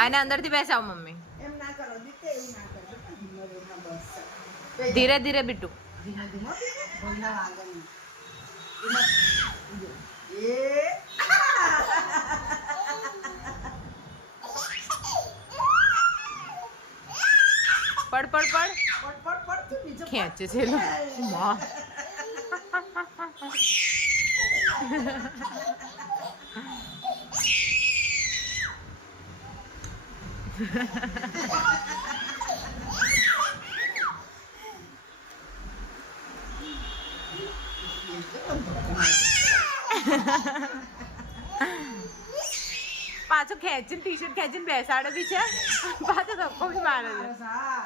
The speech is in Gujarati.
આને અંદરથી બેસાવ મમ્મી. એમ ના કરો દીતે, એવું ના કરો. બસ ધીરે ધીરે બીટુ. ધીમે ધીમે ભોયના વાગણ એ પડ પડ પડ. પડ તું બીજો ખેંચે છે લો. માં. પાછો ખેંચીને ટી શર્ટ ખેંચીને બેસાડે બી છે, પાછો ધક્કો બી મારે છે. હા